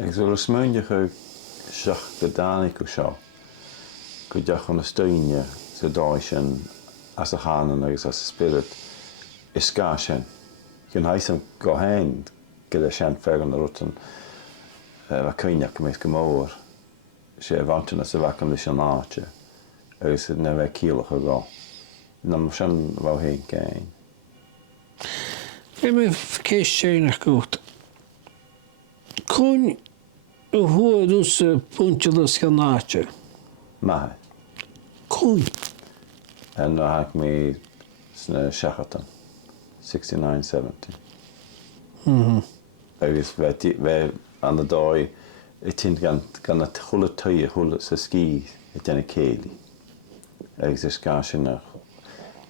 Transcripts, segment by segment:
Ag so smúnde chu seach go dánig go seo, go deach chun na stoine sa dáis sin as a chánan agus as a spirit is scá sin. Cyn haisam go hain gyda sin fegan na rutan a cynniach go meis go mór sé vantan as a bhacam leis an áte agus na bheith cílach a gá. Na mar sin bhá héin céin. Fe me céis sénach gút. Cún hwyd ús pwyntio dys gan áte? Maith. Cún? En na hac mi sna seachatan, 69-70. Agus bheith an na dói I tin gan na chula tuí chula sa cí I denna céili. Agus scá sin nach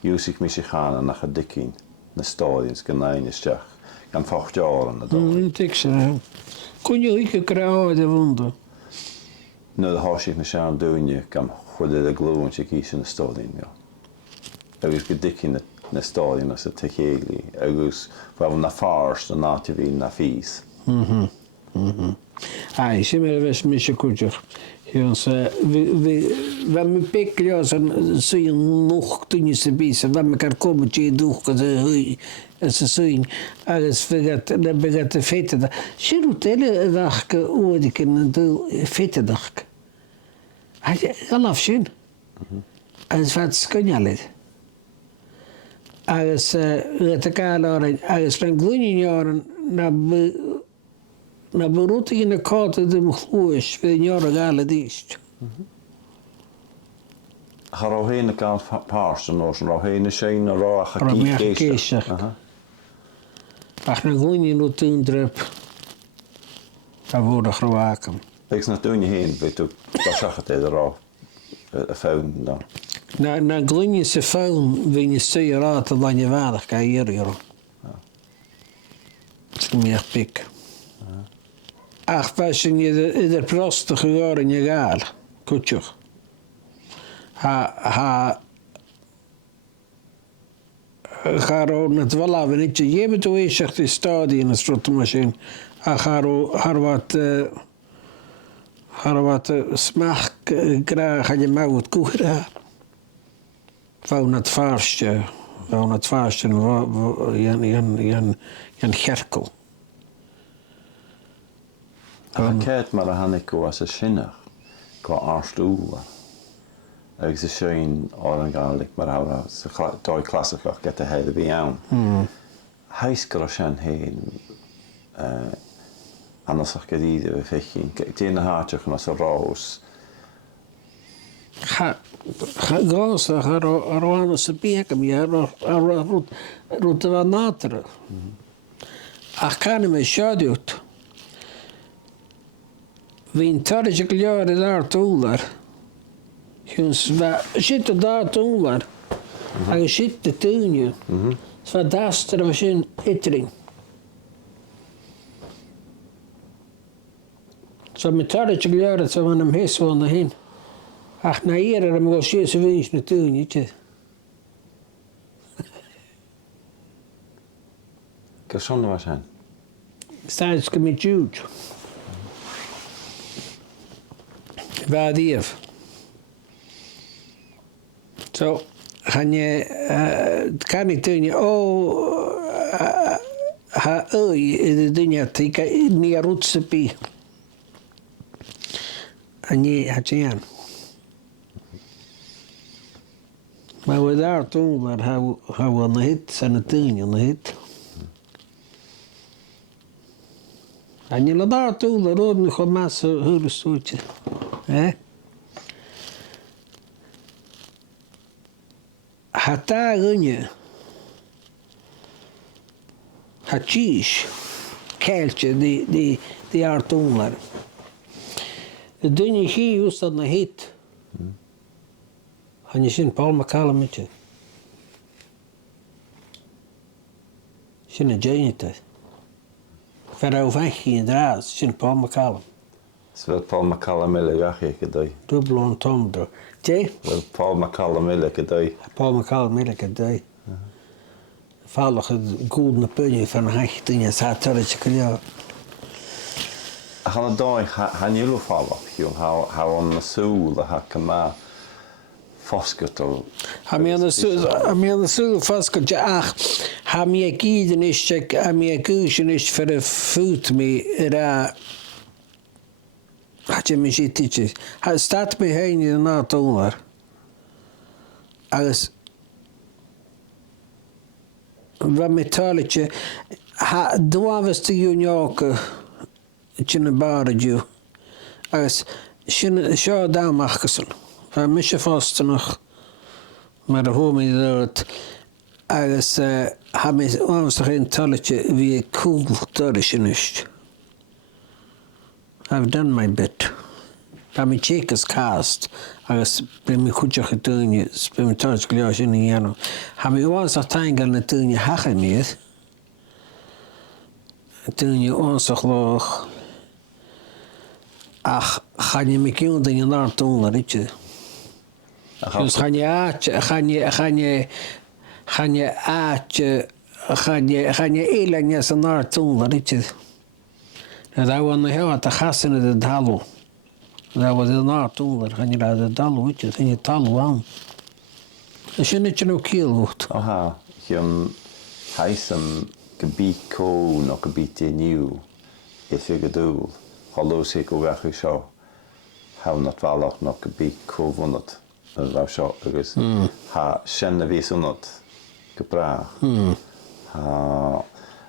Iúsig mi sé chána nach a dicín na stáidins gan nain isteach gan fachdeáil an na dói. Tig se. Cún yw hic y graáid a fwndo? No de háisig na sean dúine gan chuile a glúin sé cís na stáidin. Agus go dicín na stáidin as a te chéili. Agus bhfuil na fárs na nátiví na fís. Ai, sem er ves mis a cwydioch. Hions, fe mi beglio san sy'n nwch dyn sy'n bys, fe mi cael cwmwyd i dwch gyda hwy as y sy'n, agos fe gat y ffeitad. Sy'n rwyd ele y ddach oedd i gyn y ffeitadach. Galaf sy'n. Agos fad sgynnialyd. Agos y gael oren, agos rhan glwyni'n oren na bwrwt i gyn y cod y ddim chlwys fe nior o gael y dist. Ha rá héna gan párs an os rá héna séin a rá a geisach. Ach na glwyni'n o dŵndrep a fwrach rhywacam. Egs na dúine héin beth o basachat eid a rá a fawn da. Na glwyni'n sy'n fawn fe'n i sy'n rhaid a ddain i fadach ga i ero. Sy'n mi ach big. Ach fasyn i'r prostach y gorin i gael, cwtioch. Ha ro na dvalafyn eich jebyd o eisiach di stadi yn ysgrot yma sy'n. Ach harwat smach grach ag mawd gwra. Fawn at farstia. Fawn at farstia yan chercol. A céad mar a hanig go as a sinnach go ástúla. Agus a séin á an gálik mar hawra sa dói klasachach get a head a bhí ann. Heis go sin héin anasach go díide bh fichín. Déana háteach nas a rás. Gásach ar anas a bíagam i ar rwyd y fan nátra. Ach can me siadiwt. Fi'n tarri sig liar I dar tŵlar. Hwns sitt o dar tŵlar. Ag sitt y tŵnio. Sfa dastar o sy'n ytring. So mi tarri sig liar at fan am heswa na hyn. Ach na ir am go sies y fyns na tŵnio ti. Gysôn yma sin? Stads gym I jiwj. Bad ef. So, gaan je kan ik doen ha de dunya tika ni rutse pi. Ani hachian. Maar we daar toen maar how on the hit sanatunya on the hit. Ani la daar toen de rood nog mas hurstootje. Hata gunje. Hachish. Keltje die artunglar. De dunje hier just dat na hit. Han je sin Paul McCallum met je. Sin een jane Verder weg in draad, sin Paul McCallum. Wel Paul McCallum ille gach ik gedai. Dubbel on tom do. Jay? Wel Paul McCallum ille gedai. Paul McCallum ille gedai. Vallig het goede punje van hecht in je zaterdag. a chan dói hanilw fallach hiwn ha on na sŵl a ha cyma fosgytol. Ha mi an y sŵl ffosgol ach, ha mi a gyd yn eisiau, ha mi a gys yn eisiau fyr y ffwt mi ra ha mi si titsi. Ha stat mi hein i na dólar. Agus va mi talit ha dwafas ti yw nioca chyn y bar yw. Agus sio dam achgysyn. Va mi si ffostanach mar a hwm i ddod. Agus ha mi dwafas ach ein talit fi cool dyris yn ysg. I've done my bit. Pa mi chekas cast, agus be mi chwtioch y dyn, be mi talis glio sy'n i anno. Ha mi oes ach taingal na dyn hacha miedd. Dyn oes ach loch. Ach, chani mi giwn dyn yn ar dôl ar eich. Cos chani eilan ys yn ar dôl ar eich. Da was na hea ta chasen de dalu. Da was na tuler, han ila de dalu, het in talu aan. Is je net no kiel wordt. Aha, hi'n haisam gebied co no gebied nieuw. Is je geduld. Hallo zeker weg is zo. Hou not wel ook nog gebied co van het. Dat zo is. Ha schenne wie zo not gepraat. Ha,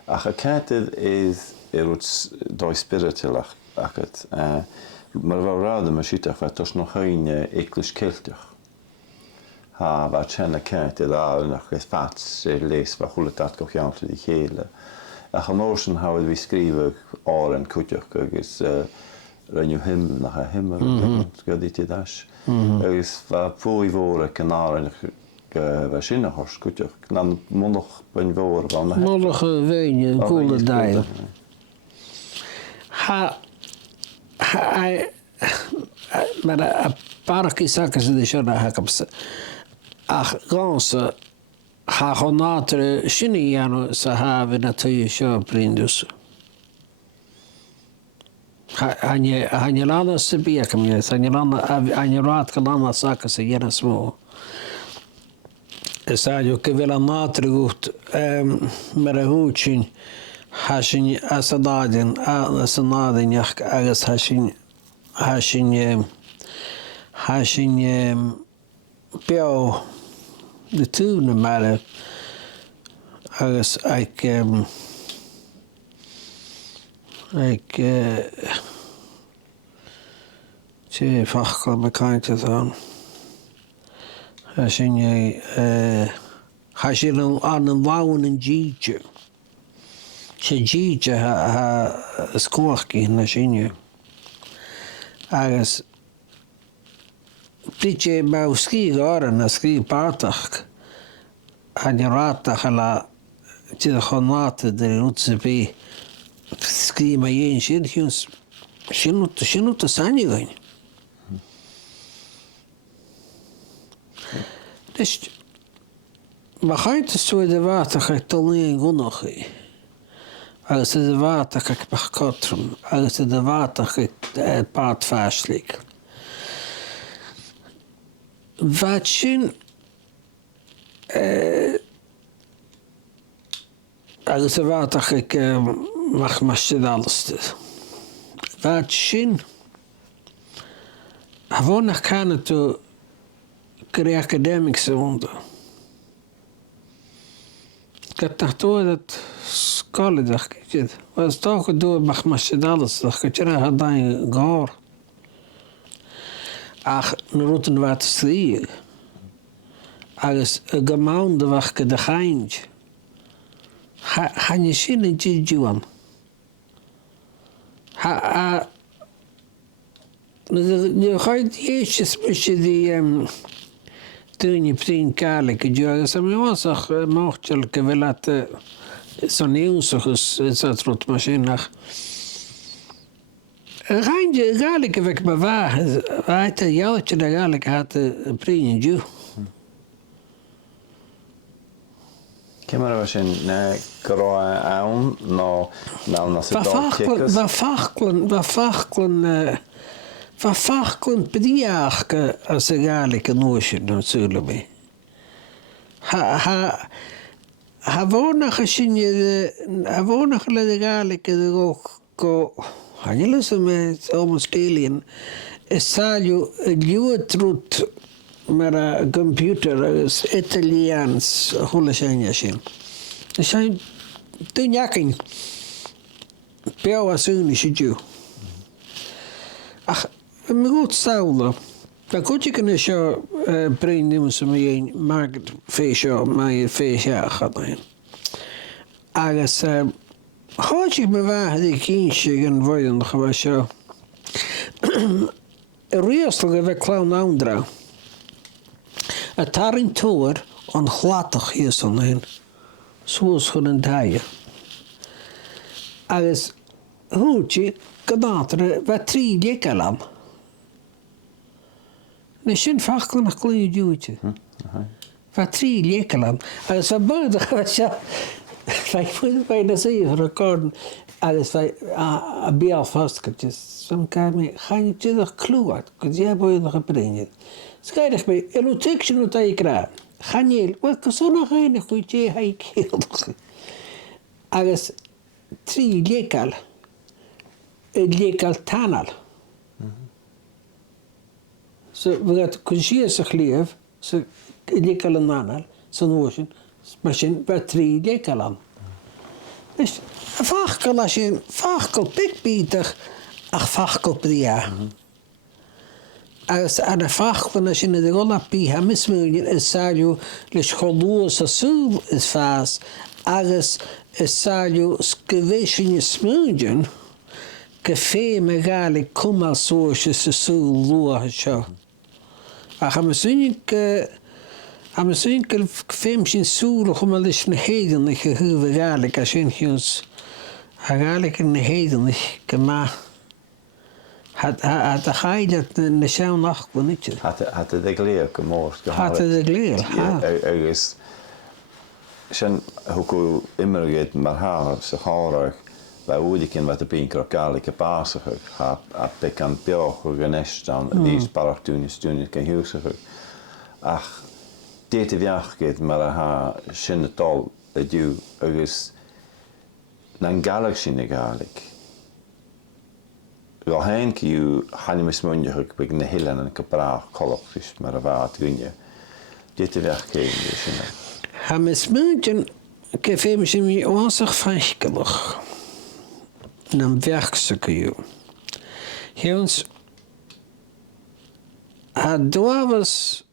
ach het is doi spiritualach achat. Mar bhar ráda mar siach bheit tos noch hain éclis cilteach. Ha bheit sena ceint I láhnach is fats leis bheit chulatat go cheantra di chéile. Ach an orsan hawad vi skrifa áren cúteach agus ranniu him nach a himmel gadi ti das. Agus bheit fói fóra can áren bheit sinna hors cúteach. Nan munach bain fóra bheit me. Munach vein cúla dail. Maar a park is sakas de shona hakaps. Ach ganse ha gonatre shini ano sa have na tøy sho brindus. Hanje lana se bia kam je hanje rat kalana sakas jena små. Esajo ke vela natre gut mera huchin hashin asadadin yak agas hashin bjau de tune mare agas ik tje fachkal bekantje dan hashin aan een wouwen en jietje. Sejija ha skorki na shinje. Agus Pritje mau ski gara na ski partach. Han je ratach ala til khonate de rutse bi ski ma yin shin huns shinut sani gain. Dest ma khayt so de watach tolni gunochi. Agus de watach ek bakotrum, agus de watach het paard fastlik. Wat shin agus de watach ek mag masjid alles. Wat shin gewoon kan het to kre academics onder. Ik dacht dat school dacht ik. Was toch door mag masjid alles. Dacht ik had dan gaar. Ach, roten wat strie. Als gemaunde wacht de geintje. Ga je zien in Jijuan. Je gaat eerst die toen je vriend kalik, je zei me was toch mogelijk wel dat zo'n nieuwsig is dat rot machine. Geintje kalik weg maar waar. Hij te jouwtje de kalik had vriend je. Cymru sy'n gro awn, no mewn as y dog tickers. Va fachglun bediach as y gaelig yn oesyn yn sŵl mi. Ha vonach a sinne, ha vonach le de gaelig go hangelis almost alien. Salju ljutrut met een computer is Italiaans hulle zijn sin. Er zijn toen jakin. Peo asun is ju. Ach, me goed saula. Dan kon je kunnen zo brengen met me market feestje, mijn feestje gaat dan. Agus had ik me waar die kindje gaan worden gewoon zo. Reastig we clown andra. A tarin toer on glattig hier zo heen. Zoals van een daaie. Agus hoedje gedatere wat 3 dekalam. Ne sin fachkel nach klein duwtje. Wat 3 dekalam. Agus wat beide was ja. Wij voelen bij de zee recorden. Alles wij a bial vastketjes. Som kan me gaan je toch kloot. Kun je boy nog brengen. Schijdig bij elotection dat je krijgt. Gaan je wat zo nog een goedje hij kilt. Alles 3 dekal. Het dekal tanal. Zo we gaat kun zich leef. Zo dekal nanal. Zo notion. Maar zijn wat 3 dekalam. Dus fachkel als je fachkel pikbietig. Ach fachkel pria. Als aan de fachkel als je in de rollapie hebt mismoeien is salju les choloos asul is vast. Als is salju skevation je smoeien. Café megale kom als soortjes asul loa zo. Ach am sinkel femshin sulu khumalish nheden ich huwe galik ashinhus galik nheden ich kema hat a khaydat nishaw nach bunitje Hat de gleer gemors hat de gleer is sen hoeku immer get maar haar se haarig bij oediken wat de pinker galik pasig hat bekan pioch genestan die sparatunis toen kan huusig ach dit viach geht maar ha sinne tal du agus nan galaxy ne galik. Wel hen ki hani mismunje huk big ne hillen en kapra kolofis maar wat gunje. Dit viach geht sinne. Ha mismunje ke femis mi oasach fachkelig. Nam werkstukken. Hions ha doavas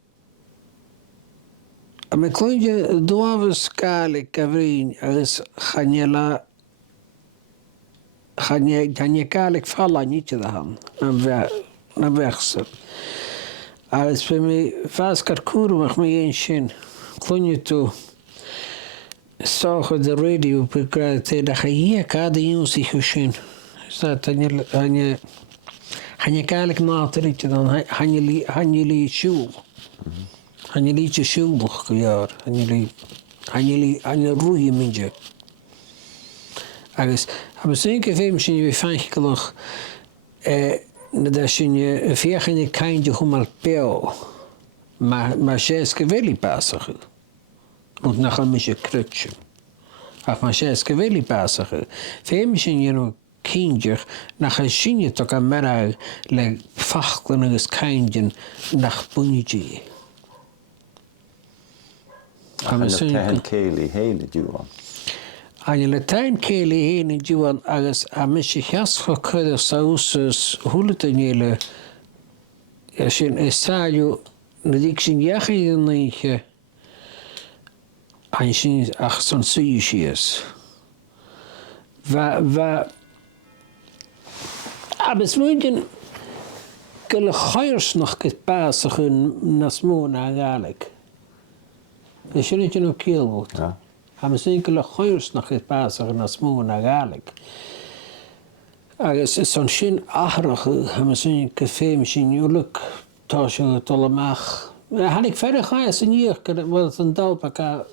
a me klonje doavas kale kavrin agus khanjela khanje kale falla niet de han na verse alles bij me vaskar kuru mag me een shin klonje to zag de radio bekrijgt dat je kade jongens zich shin staat hanje kale knatertje dan hanjeli shul Hanjelietje schuldig gejaar. Hanjeli roeien minje. Agus, hebben zeker veel misschien weer fijn gekocht. Dat je veergene kindje gewoon peel. Maar ze is geweldig passig. Moet nog een beetje krutje. Ach, maar ze is geweldig passig. Veel misschien je nog kindje nach een sinje toch een merk le vachtleniges kindje nach bunje. Latijn Kaylee heen duwan. Aan je Latijn Kaylee heen duwan agus a misje jas gekudde sausus hultenjele. Ja sin esalju nedik sin jachi nige. Aan sin ach son suisjes. Va abes moeten kele gairs nog gepasig nasmona galik. Je zult je nog keel wordt. Hebben ze enkele goeiers nog het passer naar smoen naar galik. Als zo'n schön aardige hebben ze een café misschien jullie thuis je tolle mag. Had ik verder gaan ze niet wat een dalpaka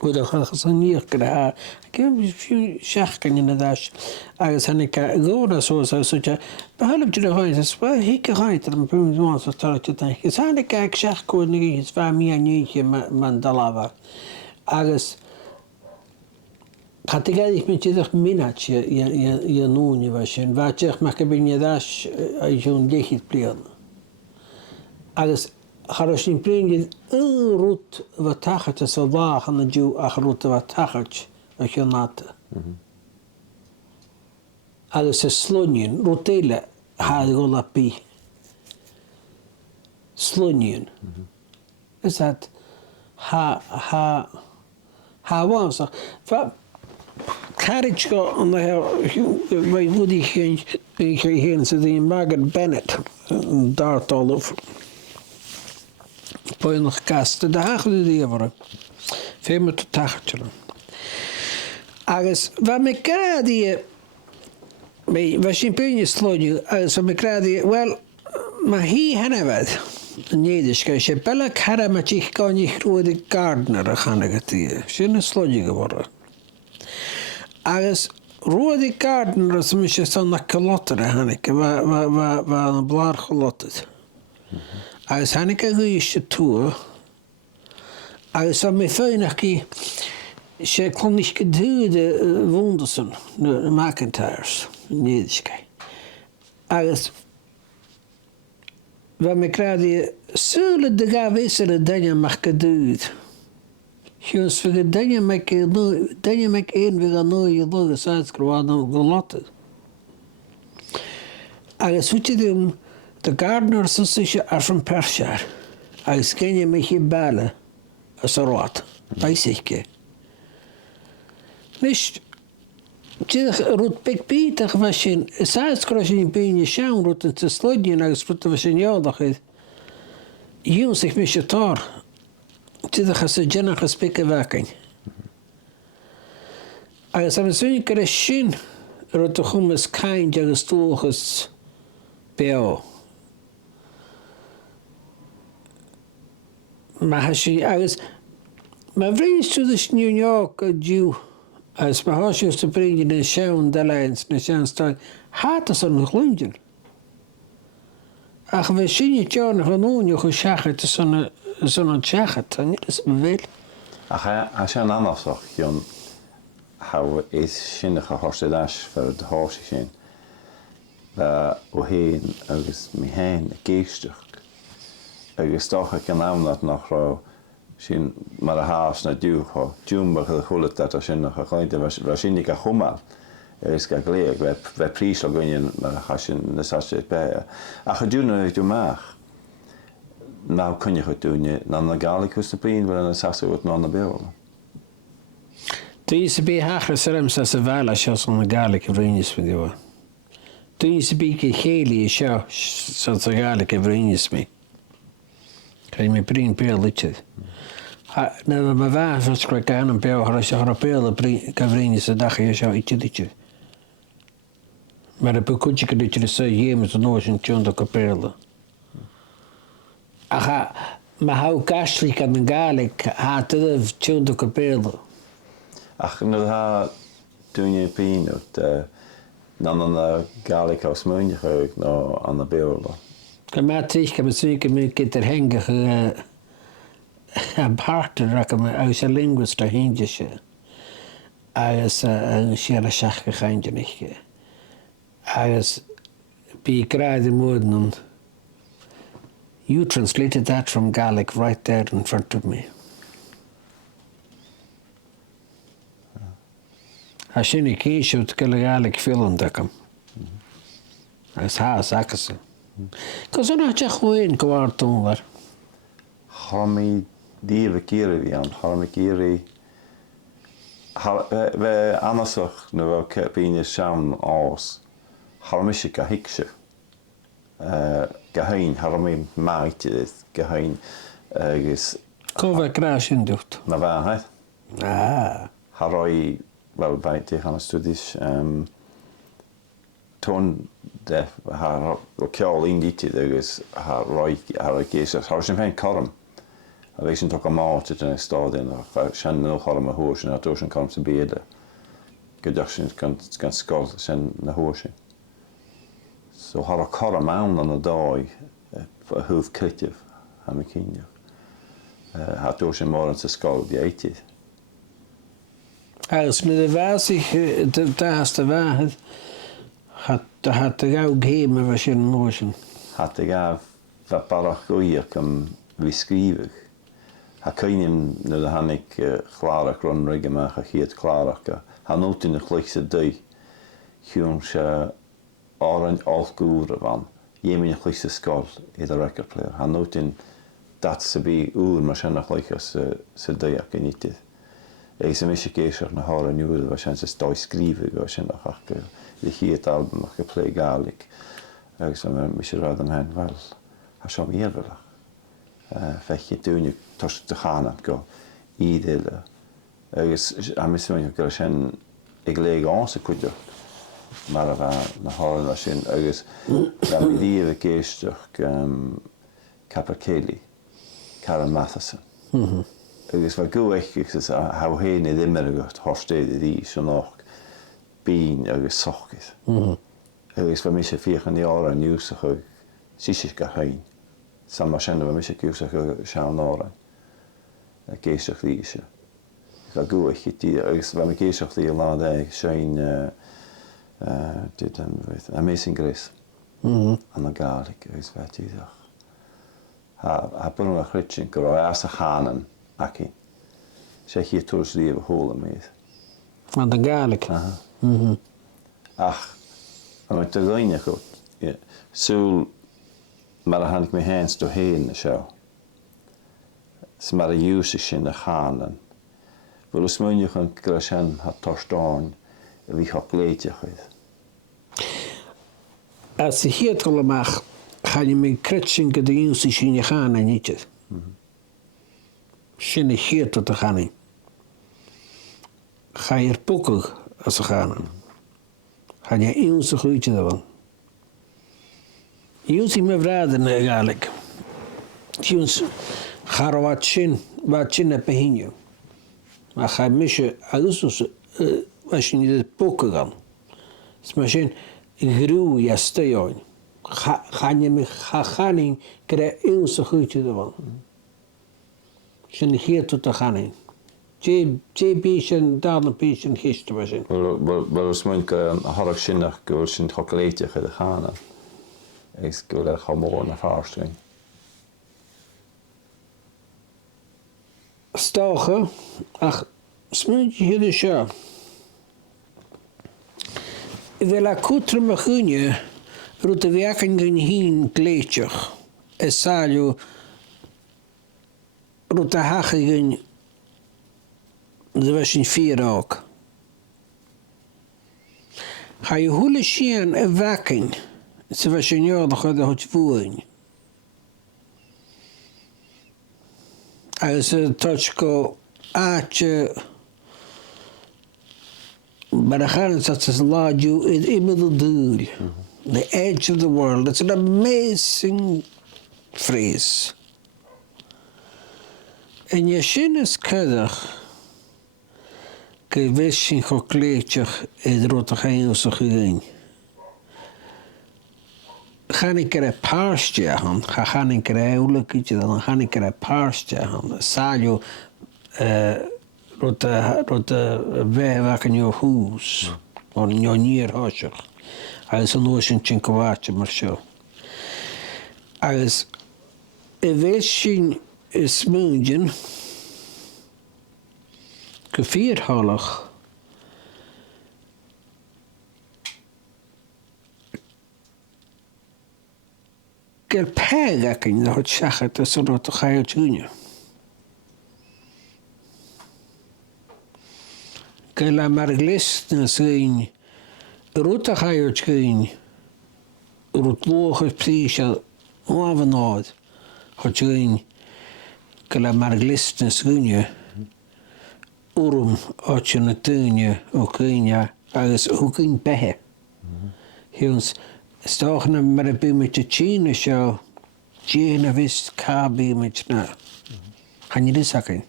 Gwydwch achos o'n i'r gyda. Gwyd fiw siach gan yna ddas. Agus hynny ca gwrdd as oes as oes. Behalaf ti'n rhaid, as well, hi ca rhaid ar ymwneud yn mwyn os tarot ti'n dweud. Ys hynny ca siach gwrdd ni gyd, fa mi a nid ma'n dalafa. Agus, Had ik eigenlijk met je dat minatje je noemde was en wat je maar ben je dat zo'n licht plein. Als als je plein je route wat tacht is al waar aan de jou route wat tacht als je nat. Als is slonien routele had ik al api. Slonien. Is dat ha was carriage go on the way Woody heen to the Margaret Bennett dart all over. Poi nog kast de hagel die worden. Veel met de tachtje. Agus wat me kradi was in puntje slodje als me kradi wel maar hier hanavad. Nederschke je bella kara met ik kan niet rode gardener gaan ik het. Schöne slodje geworden. Agus rode gardener as me je såna kolotter hanike va en blar kolottet. Agus hanike gysje toe. Agus me feinaki je kon niet geduurde wondersen McIntyres nederschke. Agus wat me kradi zullen de ga wisselen dat je mag geduurd. Jos voor dat je maakt één weer een nieuwe logo uitgekomen gelaten. Als wat je doen, de gardeners zijn zich er van Persia. Als ken je met je ballen, als een rood, bijzake. Niet, je roet pikpietig was je, uitgekomen in een je schaam roet en te slodjen, als het was een jaardag is. Je zich met je tar. Tida chasa jana chaspeke vakin. Agus am swn gyda sin rwyd o chwmys cain agus tŵlchus beo. Ma hasi agus ma vrys to this New York a Jew as ma hasi os to bring in a shaun dalens na shaun stag hat as an glundjen. Ach we sin je tjorn van onjo geschachet zo'n tjachet en niet is wel. Ach als je een ander zag, Jan, how is sin gehorst das voor de horse zijn. O heen agus mi heen geestig. Agus toch ik naam dat nog sin maar de haas na duw ho. Jumbo gehoord dat er sin nog gehoord was in die gomma. Is geleerd, we prijs ook in maar als je de sache bij. Ach je doet het maar. Nou kun je het doen, dan de galicus te pijn, maar dan sache wordt nog naar binnen. Toen je bij haar serem sa se vala shows on the galic vriendjes met jou. Toen je bij gehele show so se galic vriendjes mee. Kan je me prin peeltje. Ha, nou maar waar van spreken een peel har je har peel vriendjes de dag je show iets ditje. Maar de kutje kan je se je met de notion tjondo kapelle. Aha, maar hoe kastelijk aan de galic had de tjondo kapelle. Ach, nu toen je pijn dat dan een galic als muntje gehoord nou aan de beelden. Ik heb zeker met kinder hengig apart raken maar uit een linguist daar hingetje. Als een schele schachje geintje niet. Als bij kruiden moorden. You translated that from Gaelic right there in front of me. Als je niet kiest, dan kun je Gaelic veel ontdekken. Als haar zaken ze. Because I'm not just going to our tongue. Harmi die we keren wie aan, harmi keren. We anders ook nu ook in je samen als harmische kahikse. Geheim harmi maatje dit geheim is. Kova crashen doet. Maar waarheid. Ah. Haroi wel bij tegen studies. Toen de haar lokaal in dit dus haar roi haar kees haar zijn van karm a bheith sin to go máte in stádain sin nó chom a thuir sin a dúir sin com sa béide go deach sin gan scoil sin na thuir sin. So har a chor am an a dóid a thuh critimh ha me cíneach. Ha dúir sin mór an sa scoil dhéitiid. Agus mit a bheasig das a bheithid hat a gá géime bheit sin mór sin. Hat a gaf bheit barach goíach am bhí scríbeh. Ha caiinim na a hannig chláraach run rigeach a chiad chláraach ha nótain na chluich sa dú chiún se árain álgúr a bhan. Dhéimine chluich sa scoil iad a record player. Ha nótain dat sa bí úr mar sin nach chluichas sa dúach in ítid. Eg sem is géisioach na hára nuúil bheit sin sa stoi scríbeh go sin ach le chiad album ach go play galig. Agus mis sé rád am hen well ha seo íarvelach. Feichi dúine tos de chana go ídéile. Agus a mis go sin ag léig ása cuideach mar a bheit na hála sin agus líomh géisteach Capercaillie, Karen Matheson. Agus bheit go éiceach ha héin i immer agat thostéad í sin nach bín agus sochis. Agus bheit mis sé fiochan í ára niúsa chu síise go hain. Sam mar sin bheit mis sé cúsach go seán árain a géisteach líise. Ga goich tí agus bheit me géisiocht í lá ag sein Amazing Grace an a galig agus bheit tíach. Ha bun a chritin go as a chanan aki. Sé hí tús líomh a hóla méid. An a galig. Ach, an te gaiine go súl mar a hannig mé hens do héin na seo. S mar a dúsa sin a chanan. Bhfuil smúneach an go sin ha tostáin a bhí cho léiteach chuid. As a hiad go amach chaine mé critsin go dúsa sin a chana nítead. Sin a hiad a chana. Cha bocach as a chana. Chaine úsa chuide a bhan. Úsí me bhrádan a galig. Tíúns charhhat sin a pehinne. A cha mise agus sin iad bocach gan. Sma sin grú a staáin. Chaine me chachaning go úsa chuide a bhan. Sin hiad a chaning. Bí sin dána bí sin chiiste sin. Well smuin go a harach sinnach go sin choléiteach a chana. Gus go le chamór na fástring. Stácha ach smuid hiad a seo. Bhfuil a cútram a chuine rút a bheachan gan hín gléiteach. Sáiliú rút a hacha gan de bheith sin fíorách. Cha i thula sían a bheachan sa bheith sin neodach chuid a chuid bhuain. Agus tuis go áte mar a chanan sa láidú i middle dúil. The edge of the world. It's an amazing phrase. En je sin is cydach go bheith sin cho léiteach iad rút a chaús a chuin. Chanig gur a páiste an, chanig gur a eolacide an, chanig gur a páiste an. Sáiliú rút a bheith achan jo hús, an jo níor háiseach. Agus an uair sin tincaháte mar seo. Agus I bheith sin smúidin go fíorthalach gur peag acinn na chuid seachart a san rút a chail túine. Gur le mar glist na saoin rút a chail túine rút lóchas príise áhanáid chuid túine gur le mar glist na saoine úrum áte na túine ó cúine agus thucain bethe. Hiúns stáchna mar a bíimiid a tíine seo díana a bhís cá bíimiid na. Gaan je dit zakken?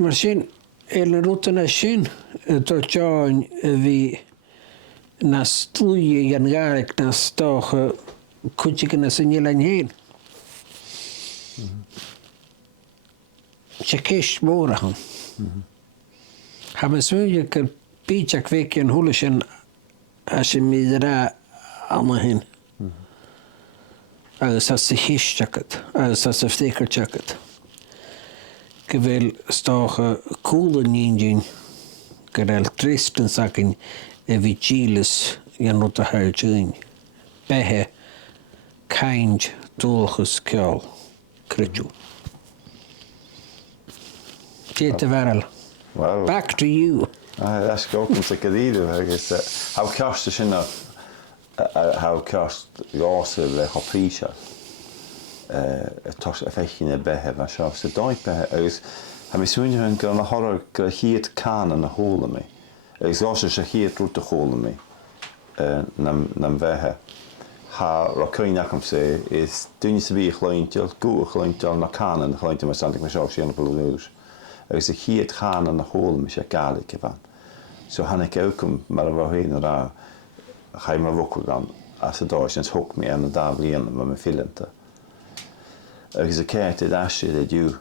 Maar sin, een route naar sin, tot jou wie na studie en garek na stoge kutje na sinjelan heen. Je kiest morgen. Hebben ze je kan pietje kweken en hullen als je midra allemaal heen. Als ze hischjacket, als ze stekerjacket. Gewel stoge koelen ninjin. Gerel tristen zaken vigiles en rotte huiltjein. Behe kind dolges kjol kritju. Tjete verel. Wow. Back to you. That's good. I'm sick of either. I guess how cost the shinna, how cost gas of the hoprisha. Tosh effectin a behe va shaf se doit behe. Is ha mi sunja han gan a horror hiet kan an a hole me. Is also se hiet rut a hole me. Nam vehe. Ha rakoin akom se is dun se bi chlointel, go chlointel na kan an chlointel ma sandig ma shaf shen polus. Is a hiet kan an a hole me se galik van. So han ik ook maar wel heen ra ga je maar wokken gaan als het daar is hok me en daar blijven met mijn filmte. Is a keer dat je dat je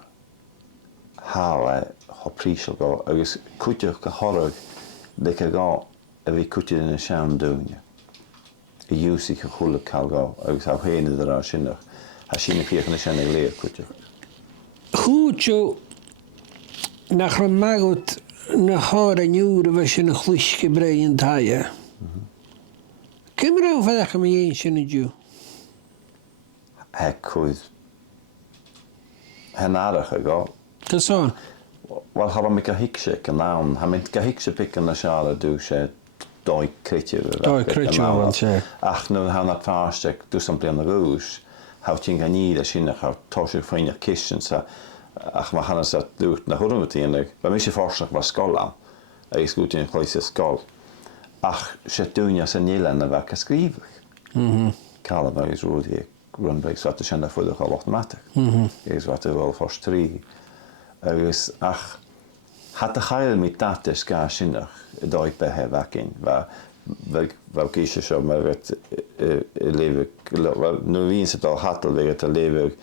haal op prijs go. Is kutje gehorg dat je go en we kutje in een schaam doen. Je use ik gevoelig kan go. Is ook heen daar als je nog als je niet een schaam leer kutje. Goed zo nach een magot na haren jure was je een glusje breien taaien. Kom er over dat je me eens in het ju. Ik koos aardig go. Dat is zo. Wel hebben we een hikje gedaan. Hebben we een hikje pikken naar schade dus dooi kritje. Dooi kritje want je. Ach nu gaan het vaarstek dus dan plan de roos. Houdt je gaan niet dat je nog houdt tosje van je kisten zo. Ach we gaan het doen naar hoe meteen. We moeten voorstel was school aan. Is goed in kleine school. Ach je doen je zijn niet aan de werk schrijven. Kallen is rood hier. Runbreaks wat de schande voor de automatic. Is wat er wel voor drie. Is ach had de geil met dat is gaarzinnig. Doit bij werken. Waar kies je zo maar het leven. Nu wie is het al had alweer te leven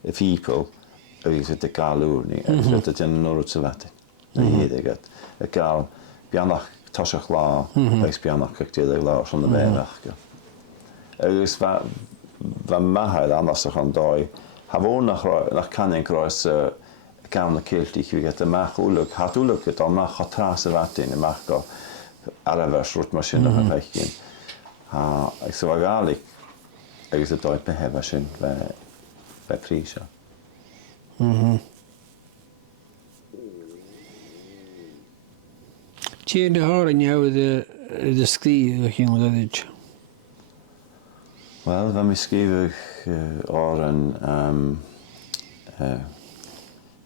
people. Is het de kaluur niet. Is het in Noordse water. Hier dat. Ik al bijna tasje la. Ik bijna kijk die de la van de bijweg. Is wat mag het anders gaan doen? Gewoon naar kanning kruis kan de kiltig wie het mag oorlog had oorlog het al mag het trasse wat in mag go alle routmachine gaan weggaan. Ik zou eigenlijk is het ooit hebben zijn bij prijzen. Tje de haren jou de schrijven ging dat het. Wel, we schrijven oren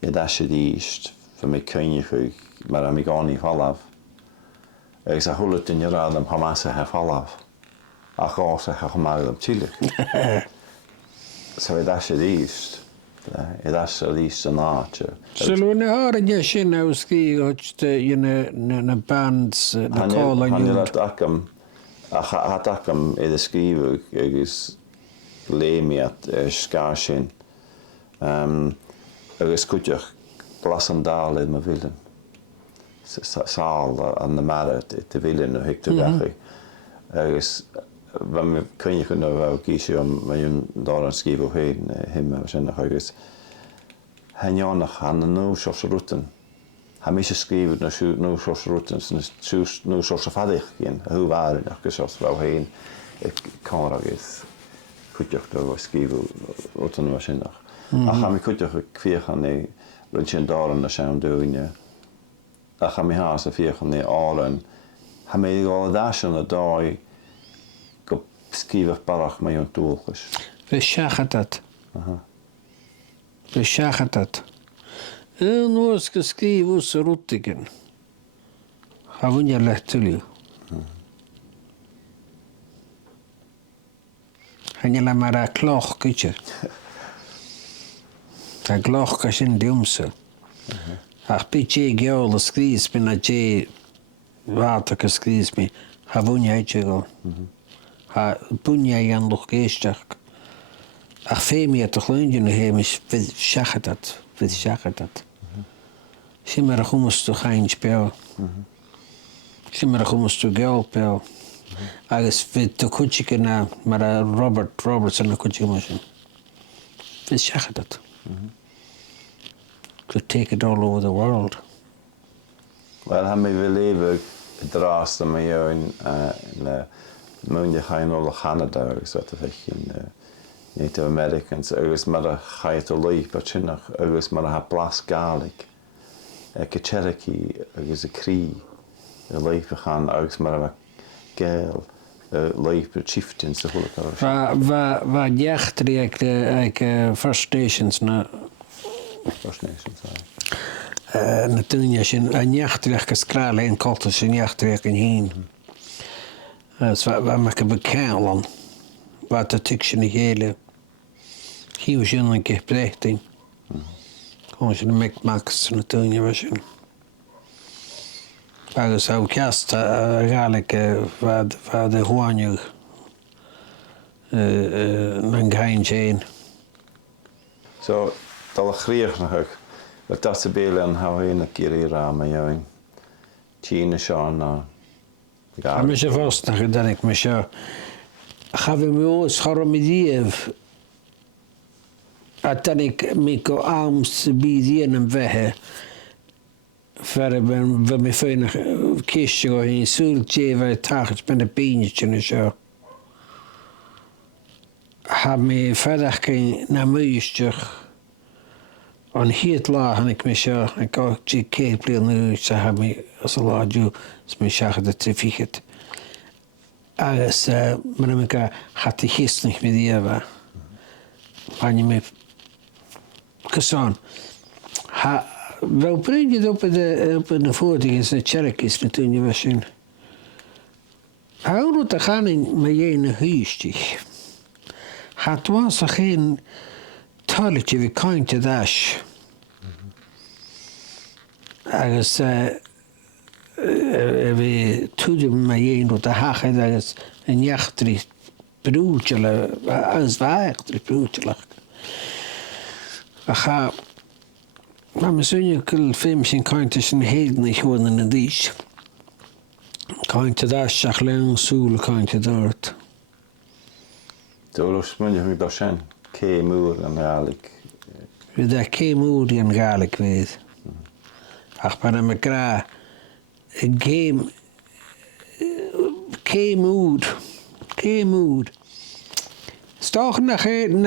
dat je die is van mij kun je maar aan mij gaan niet vallen. Ik zeg hoe het in je raad om Hamas te vallen. Ach, ik zeg maar op Chile. Zo dat je die is. Dat is die is een naadje. Zullen we haren je zin nou schrijven dat je een band de kolen je dat akkem. Had akkem in de schrijven is leemiat schaarschen. Is goed plassen daal in mijn willen. Zaal aan de mare te willen nu ik te weg. Is wanneer kun je nou wel kiezen om wanneer je daar een schrijven heen hem zijn nog is. Han ja nog aan de nieuw soort routen. Hij mis geschreven naar nieuw soort routen. Nieuw soort vaardig in. Hoe waren nog gezocht wel heen. Ik kan er is goed door schrijven routen was in nog. Ach, ga me goed kweer gaan nee, want je daar een schaam doen. Ach, ga me haast vier gaan nee alen. Ga me al daar zo'n dag op schrijven parach met je toelges. We zeggen dat. We zeggen dat. En nu is geschreven hoe ze routigen. Gaan we je letten. Gaan je maar een kloch kutje. Tá gloch a sin diumsa. Ach bí sé geol a scrís mi na sé bhátach a scrís mi, ha bhúne éite go. Ha búne an loch géisteach. Ach fémi a chlúin na héimis fydd seachadat. Sim ar a chumastú chaint beo. Sim ar a chumastú geol beo. Agus fydd do cwtsigin na, mar a Robertson a cwtsigin mo sin. Fydd seachadat. Could take it all over the world. Wel, ha mi fy lefyg y dras yma yn mewn i chain o'r Canada agus at y fechyn Native Americans agus mar a chait o leip a tynach agus mar a ha blas galig y Cherokee agus y Cree y leip a chan agus mar a gel y leip y chieftains y hwylach ar Va diachtri ag First Nations na First Nations. na duine sin a neachtri ag skrál ein colta sin neachtri ag an hín. Va me go bekálan va a tik sin i héle. Hí sin an ge brechting. Kom sin mek max na duine var sin. Agus á ceast a galig va de hoaniu na gain sin. So, dal a chríoch na hug. Wel, dat y bel yn hawyn y giri ram a iawn. Tîn y Sean a... A mi se fast na gydanig, mi se... Chafi mi os choro mi dief. A danig mi go ams bydd un yn fehe. Fer fy mi ffyn ceisio go hi'n sŵl jefa tachas ben y beinis yn y sio. Ha mi fferach gyn na mwystioch. An hiad lá hannig mi seo an gá tí cé blian nu sa ha mi as a láidú s mi seachad a trifichet. Agus man mi ga hati hisnich mi diefa. Pani mi cysón. Ha fel brydyd op yn y ffwrdig is na Cherokees na tŵn i fysin. Ha awrwyd a chanin ma ie'n y hwystich. Ha dwas a chyn Talit fi caint y dash. Agus fi tŵdim ma ein o da hachyd agus yn iachtri brwtila, as faechtri brwtila. Acha, ma mi swnio gyl ffim sy'n caint sy'n heidn i chwan yn y ddys. Caint y dash ach lewn sŵl caint y dort. Dwrw smynio mi dosien. Cé mwr yn galig. Fydd e cé mwr yn galig fydd. Ach pan am y gra, y gêm, cé mwr. Stoch na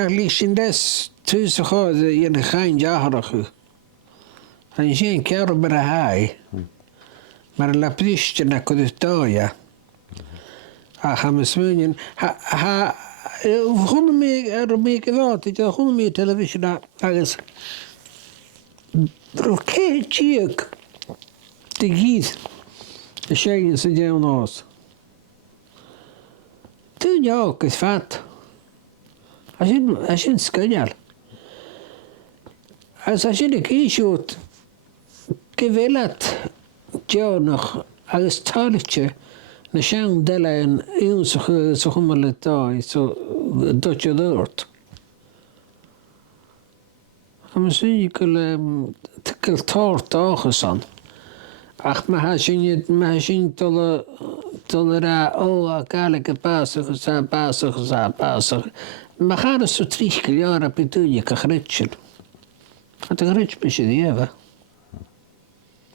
lysyn des, tŵs o chod yn y chain jaharach yw. Han sy'n cero byr a hai. Mae'r laprisht yn ac oedd doia. Ach am ysmwnion, hwn mi gyfod, hwn mi television agos. Rwy'n ce tiag dy gyd y siein sy'n iawn os. Dwi'n iawn gyda ffat. A sy'n sgynial. As a sy'n y geisiwt gyfelad diawnach agos taritio na sian dela yn un so chwmol y doi, so dodge o ddwrt. A mae sy'n gyl tort o'ch yson. Ach mae sy'n dolar a gael y basach o Mae charas o 3 giliar a bydwni cach rydyn. A dy rydyn mi sydd i efa.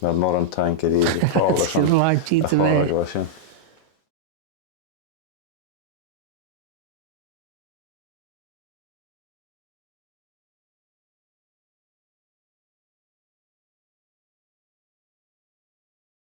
Wel, mor yn ta'n gyda i ffôl. Sy'n rhaid i dy fe.